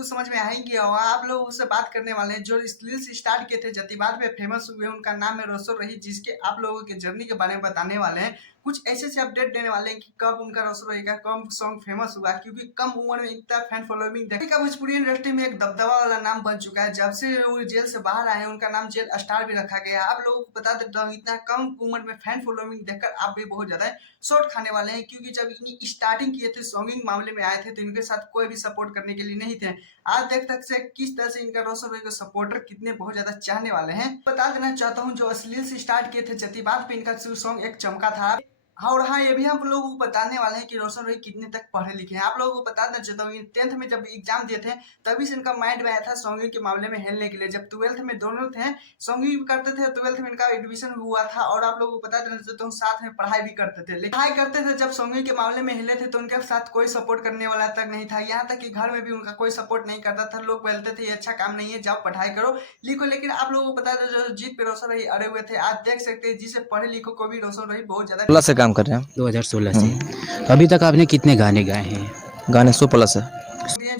कुछ समझ में आ ही गया होगा। आप लोग उससे बात करने वाले हैं जो रील्स स्टार्ट किए थे, जतिबाद पे फेमस हुए, उनका नाम है रोशन रही, जिसके आप लोगों के जर्नी के बारे में बताने वाले हैं। कुछ ऐसे अपडेट देने वाले हैं कि कब उनका रोशन रही का कम सॉन्ग फेमस हुआ, क्योंकि कम उम्र में इतना फैन फॉलोइंग देखा भोजपुरी इंडस्ट्री में एक दबदबा वाला नाम बन चुका है। जब से वो जेल से बाहर आए हैं उनका नाम जेल स्टार भी रखा गया है। आप लोगों को बता देता हूँ, इतना कम उम्र में फैन फॉलोइंग देखकर आप भी बहुत ज्यादा शॉर्ट खाने वाले हैं, क्योंकि जब इन्हीं स्टार्टिंग किए थे, सॉन्गिंग मामले में आए थे, तो इनके साथ कोई भी सपोर्ट करने के लिए नहीं थे। आज देख सकते हैं किस तरह से इनका रोशन रॉय के सपोर्टर कितने बहुत ज्यादा चाहने वाले हैं। बता देना चाहता हूँ, जो अश्लील से स्टार्ट किए थे, जतिबात पे इनका सॉन्ग एक चमका था। और हाँ, ये भी हम लोगों को बताने वाले हैं कि रोशन रॉय कितने तक पढ़े लिखे हैं। आप लोगों को बता देना चाहता हूँ, 10th में जब एग्जाम दिए थे तभी से इनका माइंड में आया था सॉन्गिंग के मामले में हेलने के लिए। जब 12th में दोनों थे, सॉन्गिंग भी करते थे, 12th में इनका एडमिशन हुआ था। और आप लोगों को बता देना चाहता हूँ, साथ में पढ़ाई भी करते थे। लेकिन पढ़ाई करते थे, जब सॉन्गिंग के मामले में हिले थे तो उनके साथ कोई सपोर्ट करने वाला तक नहीं था। यहाँ तक कि घर में भी उनका कोई सपोर्ट नहीं करता था। लोग बोलते थे ये अच्छा काम नहीं है, जाओ पढ़ाई करो, लिखो। लेकिन आप लोगों को बता दें, जो जीत पे रोशन रॉय अड़े हुए थे। आज देख सकते हैं, जिसे पढ़े लिखो को भी रोशन रॉय बहुत ज्यादा 16 से काम कर रहे हैं। 2016 से अभी तक आपने कितने गाने गाए हैं? गाने 100 प्लस है।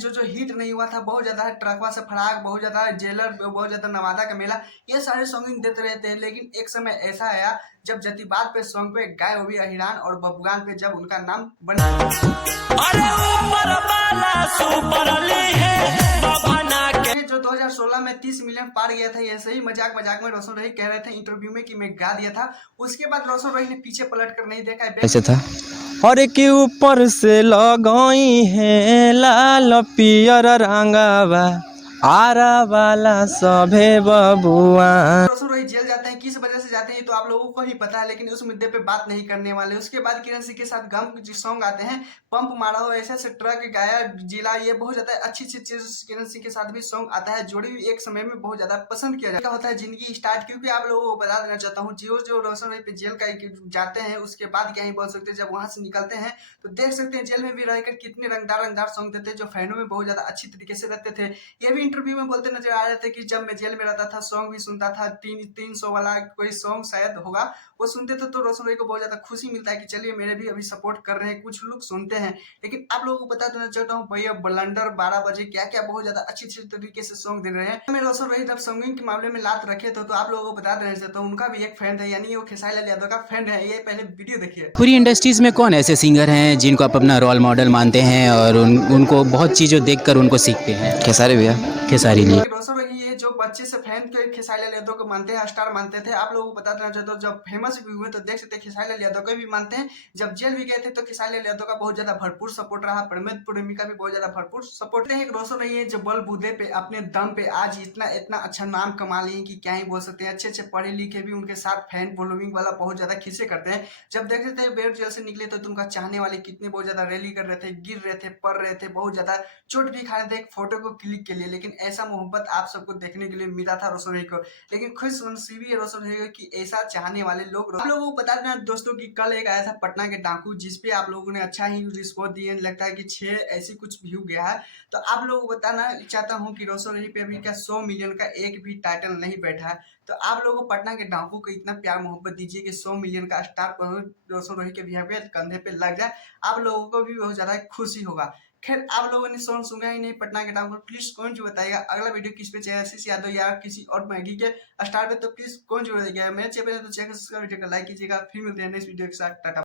जो हिट नहीं हुआ था, बहुत ज्यादा ट्रकवा से फराक, बहुत ज्यादा जेलर, बहुत ज्यादा नवादा का मेला, ये सारे सॉन्गिंग देते रहते हैं। लेकिन एक समय ऐसा आया जब जतिबात पे सॉन्ग पे गाय हो भी अहिरान, और बबुआन पे जब उनका नाम बन जो 2016 में 30 मिलियन पार गया था। ऐसे ही मजाक मजाक में रोशन रही कह रहे थे इंटरव्यू में कि मैं गा दिया था। उसके बाद रोशन रही ने पीछे पलट कर नहीं देखा है। ऐसे था और के ऊपर से लगाई है लाल पियर रंगावा आरा वाला सभे बबुआ। रोशन रॉय जेल जाते हैं, किस वजह से जाते हैं तो आप लोगों को ही पता है, लेकिन उस मुद्दे पे बात नहीं करने वाले। उसके बाद किरण सिंह के साथ गम सॉन्ग आते हैं, पंप मारा हो, ऐसे ऐसे ट्रक गाया जिला, ये बहुत ज्यादा अच्छी चीज। किरण सिंह के साथ भी सॉन्ग आता है, जोड़ी भी एक समय में बहुत ज्यादा पसंद किया जाता है जिंदगी स्टार्ट। क्योंकि आप लोगों को बता देना चाहता हूँ, जो रोशन रॉय पे जेल का जाते हैं, उसके बाद क्या ही बोल सकते हैं। जब वहां से निकलते हैं तो देख सकते हैं जेल में भी रहकर कितने रंगदार रंगदार सॉन्ग देते हैं, जो फैनों में बहुत ज्यादा अच्छी तरीके से रहते थे। ये भी इंटरव्यू में बोलते नजर आ रहे थे कि जब मैं जेल में रहता था, सॉन्ग भी सुनता था, 300 वाला कोई सॉन्ग शायद होगा, वो सुनते थे तो रोशन रॉय को बहुत ज्यादा खुशी मिलता है कि चलिए मेरे भी अभी सपोर्ट कर रहे हैं, कुछ लोग सुनते हैं। लेकिन आप लोगों को बता देना चाहता हूँ, भैया ब्लंडर 12 बजे क्या क्या बहुत ज्यादा अच्छी तरीके से सॉन्ग दे रहे हैं। मैं रोशन रॉय जब सॉन्गिंग के मामले में लात रखे थे, तो आप लोगों को बता देना चाहता हूँ, उनका भी एक फैन है, यानी वो खेसारी लाल यादव का फैन है। ये पहले वीडियो देखिए। पूरी इंडस्ट्रीज में कौन ऐसे सिंगर हैं जिनको आप अपना रोल मॉडल मानते हैं और उनको बहुत चीज़ों देखकर उनको सीखते हैं? खेसारी भैया। खेसारी लिए रोशन रॉय ये जो बच्चे से फैन के खेसारी लाल यादव को मानते हैं, स्टार मानते थे। आप लोगों को बता देना चाहता हूँ, जब फेमस भी हुए तो देख सकते हैं खेसारी लाल यादव को भी मानते हैं। जब जेल भी गए थे तो खेसारी लाल यादव का बहुत ज्यादा भरपूर सपोर्ट रहा, प्रमित प्रेमी का भी बहुत ज्यादा भरपूर सपोर्ट है। एक रोशन रॉय है जो बल बूदे पे अपने दम पे आज इतना इतना अच्छा नाम कमा लिए कि क्या ही बोल सकते हैं। अच्छे अच्छे पढ़े लिखे भी उनके साथ फैन फॉलोइंग वाला बहुत ज्यादा खींचे करते हैं। जब देख सकते हैं बेर जेल से निकले तो तुमका चाहने वाले कितने बहुत ज्यादा रैली कर रहे थे, गिर रहे थे, पढ़ रहे थे, बहुत ज्यादा चोट भी खा रहे थे एक फोटो को क्लिक के लिए। लेकिन ऐसा मोहब्बत आप सबको देखने के लिए मिला था रोशन रॉय को। लेकिन खुश नसीबी है रोशन रॉय कि ऐसा चाहने वाले लोग। आप लोगों को बता देना दोस्तों कि कल एक आया था पटना के डाकू, जिसपे आप लोगों ने अच्छा ही रिस्पॉन्स दिए, लगता है कि 6 ऐसी कुछ व्यू गया है। तो आप लोगों को बताना चाहता हूँ कि रोशन रॉय पे अभी क्या 100 मिलियन का एक भी टाइटल नहीं बैठा है। तो आप लोगों को पटना के डाकू को इतना प्यार मोहब्बत दीजिए कि 100 मिलियन का स्टार रोशन रॉय के भी कंधे पे लग जाए। आप लोगों को भी बहुत ज्यादा खुशी होगा। खैर, आप लोगों ने सॉन्ग सुना ही नहीं पटना के डाकू, प्लीज कौन जो बताएगा अगला वीडियो किस पे चाहिए, आशीष यादव या किसी और मैगी के स्टार पे, तो प्लीज कौन जो बताएगा। मेरे चैनल तो चेक वीडियो को लाइक कीजिएगा। फिर मिलते हैं नेक्स्ट वीडियो के साथ। टाटा।